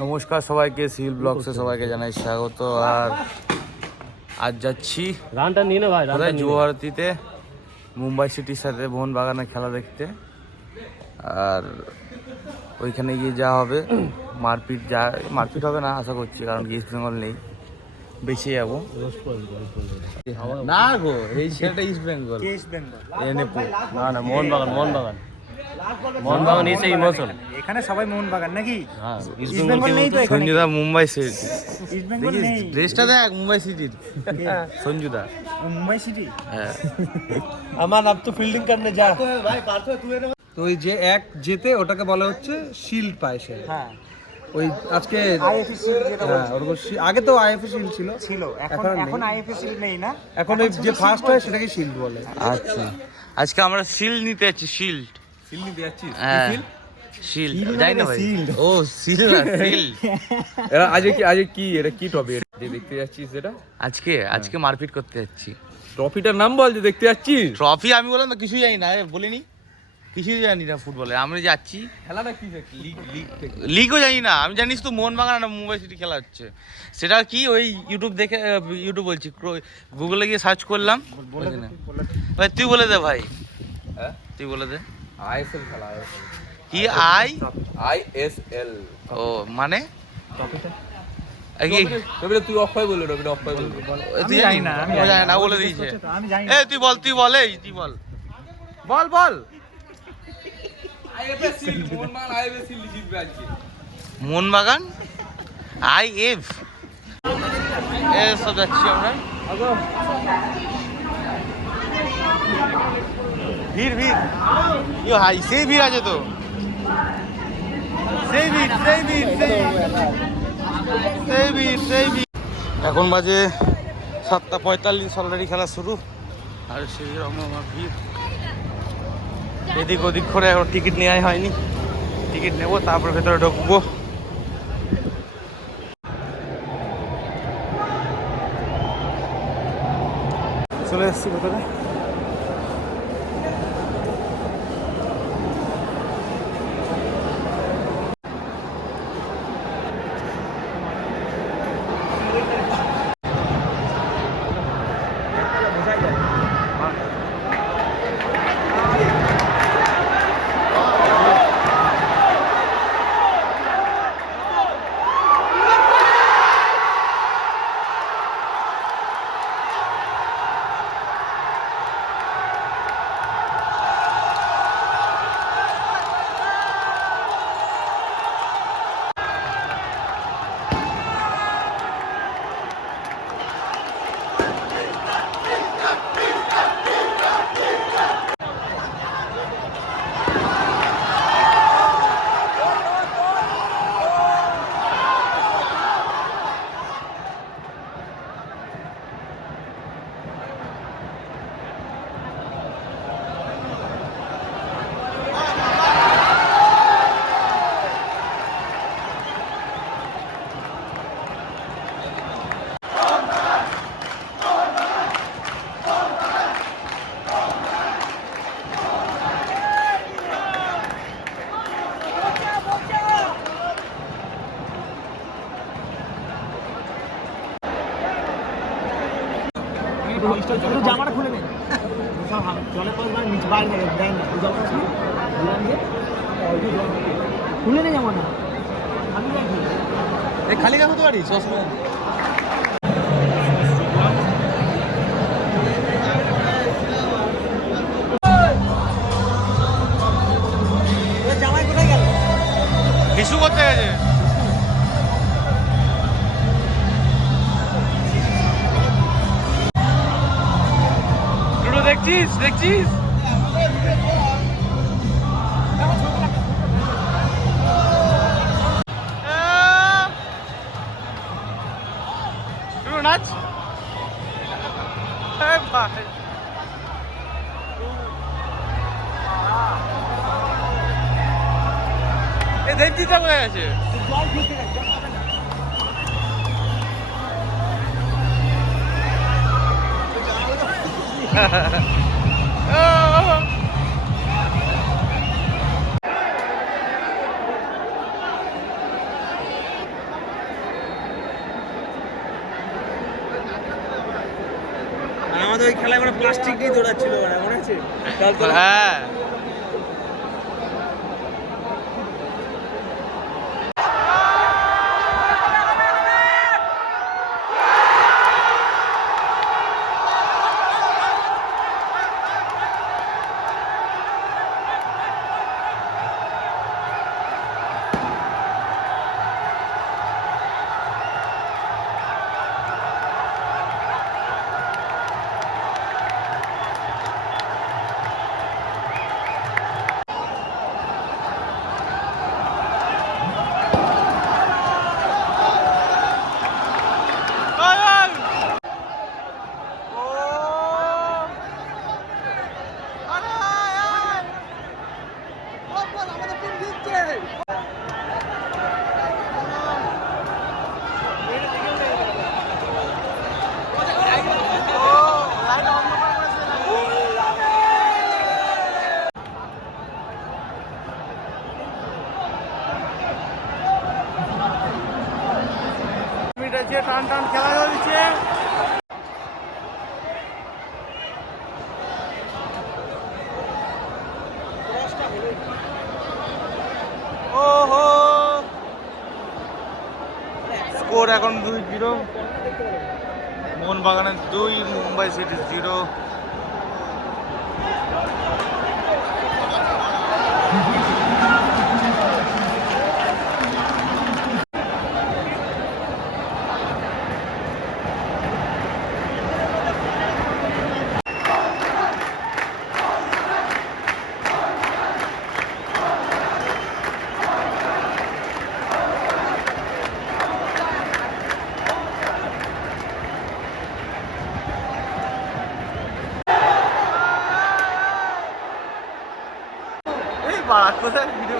নমস্কার সবাইকে, সিল ব্লগসে সবাইকে জানাই স্বাগত। আর আজ যাচ্ছি রানটা নিয়ে না ভাই, কোথায়, যুবভারতীতে মুম্বাই সিটির সাথে মোহনবাগানে খেলা দেখতে। আর ওইখানে গিয়ে যা হবে মারপিট হবে না আশা করছি, কারণ ইস্ট বেঙ্গল নেই, বেঁচে যাবো না গো। এই সেটা ইস্ট বেঙ্গল না মোহনবাগান এসে ইমোশন। এখানে সবাই মোহনবাগান নাকি? ইস্ট বেঙ্গল নেই তো এখানে। সঞ্জুদা মুম্বাই সিটি, ইস্ট বেঙ্গল নেই। ড্রেসটা দেখ মুম্বাই সিটির সঞ্জুদা। মুম্বাই সিটি। হ্যাঁ, আমার নাম তো ফিল্ডিং করনে যা তো ওই যে এক যেতে ওটাকে বলা হচ্ছে শিল্ড পায় সে। হ্যাঁ, ওই আজকে আইএফএ শিল্ড যেটা হ্যাঁ, ওরকম আগে তো আইএফএ শিল্ড ছিল, ছিল, এখন এখন নেই। আইএফএ শিল্ড নেই না। এখন ওই যে ফার্স্ট হয় সেটাকে শিল্ড বলে। আচ্ছা আজকে আমরা শিল্ড নিতে যাচ্ছি। শিল্ড শিল্ড নিতে যাচ্ছিস? হ্যাঁ, শিল্ড যাই না ভাই। শিল্ড। ও শিল্ড না শিল্ড। এরা আজকে কি এটা কি টপিক যে দেখতে যাচ্ছিস? এটা আজকে মারপিট করতে যাচ্ছি। ট্রফিটার নাম বল যে দেখতে যাচ্ছিস। ট্রফি আমি বললাম না, কিছুই জানি না, বলিনি কিছুই জানি না ফুটবলে। আমি যাচ্ছি, খেলাটা কি লিগ লিগও জানি না। আমি জানিস তো মোহনবাগান আর মুম্বাই সিটি খেলা হচ্ছে। সেটা কি ওই ইউটিউব বলছি, গুগলে গিয়ে সার্চ করলাম। ভাই তুই বলে দে ভাই, হ্যাঁ তুই বলে দে আইএসএল খেলা। কি আইএসএল ও মানে রবিটা তুই অক্ষয় বললি, রবিটা অক্ষয় বলবি। তুই জানি না, আমি জানি না, বলে দিয়েছে। আমি জানি এ তুই বল তুই বল বল মোহনবাগান আইএফ সব যাচ্ছি আমরা। ভিড় ইয়ো হাই, সেই ভিড় আছে তো, সেই ভিড়। এখন বাজে 7:45, অলরেডি খেলা শুরু। আর সেই রকম আমার ভিড়, এদিক ওদিক করে এখন টিকিট নেওয়াই হয়নি। টিকিট নেবো, তারপর ভেতরে ঢুকবো। চলে এসেছি ভেতরে। জামাটা খুলে নে, জলে পড়ে নিচে বাইরে দেয় না। খুলে নে জামাটা, খালি গা হতে পারি চশমা। জামাই কোথায় গেল? হিসু করতে গেছে। দেখছিস নাচ ভাই। এ দেখছিস কোথায় গেছে? জল ভিজে গেছে, জল খাবে না। ওই খেলায় মানে প্লাস্টিক দিয়ে দৌড়াচ্ছিল ওরা, মনে আছে? হ্যাঁ টান টান খেলা চলছে। ওহো স্কোর এখন 2-0, মোহনবাগানের 2, মুম্বাই সিটি 0। বাড়া কোথায় ভিডিও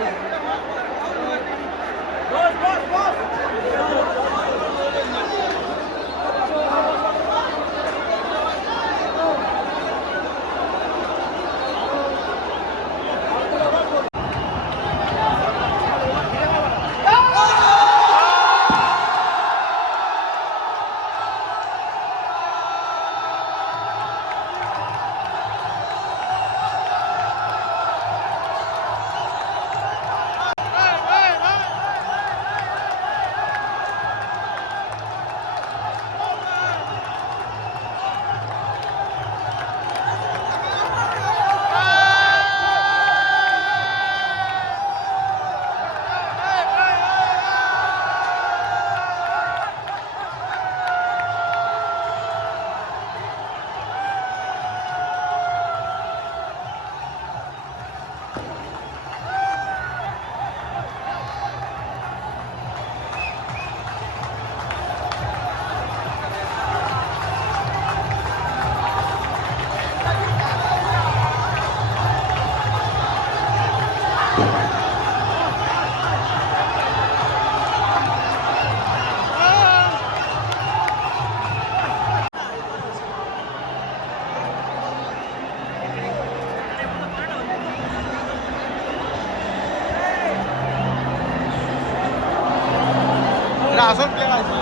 আসল প্লেয়ার আছে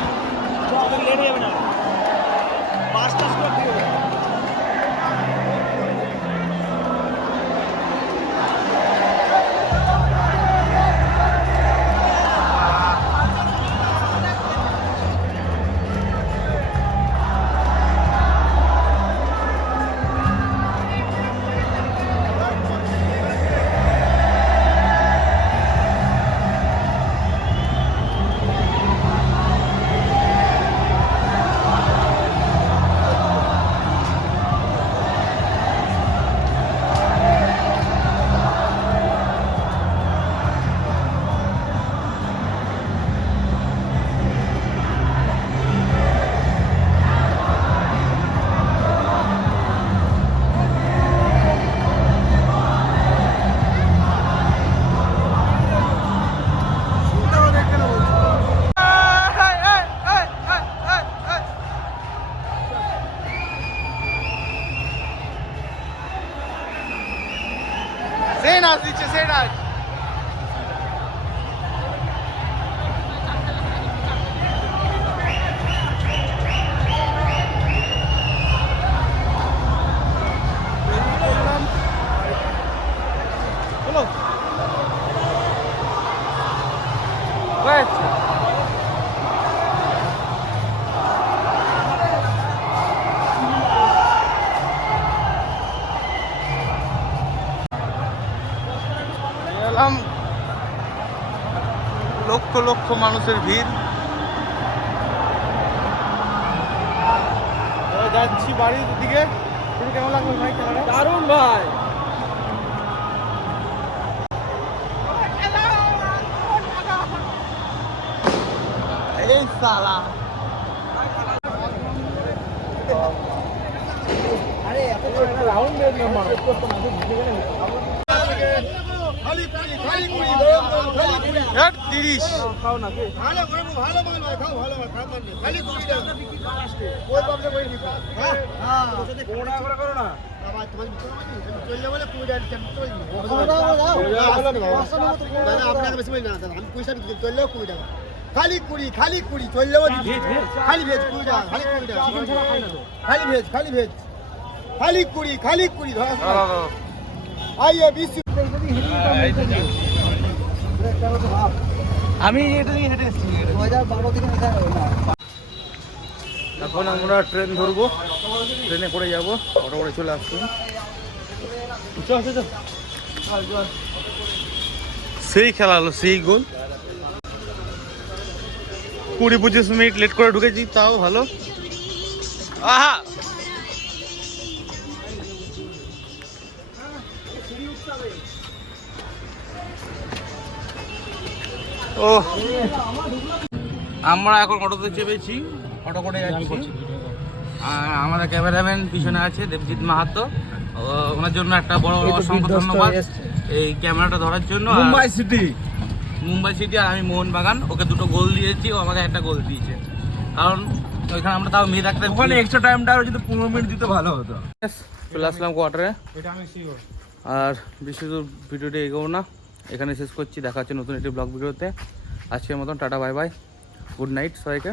লেট যাবে না, 5টা স্কোর দিয়ে এলাম লক্ষ লক্ষ মানুষের ভিড়। যাচ্ছি বাড়ির দিকে। কেমন লাগলো ভাই? দারুণ ভাই। এই সালা আরে এত রাউন্ড বের না মার। খালি কুড়ি 30 খাও না কে? ভালো ভালো খাও ভালো খাও খালি কুড়ি দাও। ওই বাবলে কই নি। হ্যাঁ হ্যাঁ কোড়া করে করো না। বাবা তোমার চলে বলে কুড়ি দাও চল নি। দাদা আপনাকে বেশি বলি না দাদা, আমি পয়সা দিতে চললে কুড়ি টাকা। খালি কুড়ি চললে খালি ভেজ কুড়ি টাকা, খালি কুড়ি টাকা। খালি ভেজ খালি কুড়ি ধরা। আইয়ে 20 আমি এটা নিয়ে হেঁটে এসেছি। এখন আমরা ট্রেন ধরবো, ট্রেনে করে যাব, অটো করে চলে আসছি। সেই খেলা হলো, সেই গোল। 20-25 মিনিট লেট করে ঢুকেছি, তাও ভালো। আহা ও আমরা এখন অটোতে চেপেছি, অটো করে যাচ্ছি। আর আমাদের ক্যামেরাম্যান পিছনে আছে দেবজিৎ মাহাতো, ওনার জন্য একটা বড় অসংখ্য ধন্যবাদ এই ক্যামেরাটা ধরার জন্য। মুম্বাই সিটি আর আমি মোহনবাগান, ওকে 2টো গোল দিয়েছি, ও আমাকে একটা গোল দিয়েছে। কারণ ওইখানে আমরা তাও মেয়ে থাকতে ওখানে এক্সট্রা টাইমটা আরো যদি 15 মিনিট দিতে ভালো হতো। চলে আসলাম কোয়ার্টারে। আর বেশি দূর ভিডিওটি এগোবো না, এখানে শেষ করছি। দেখা হচ্ছে নতুন একটি ব্লগ ভিডিওতে। আজকের মতন tata, bye bye, good night সবাইকে।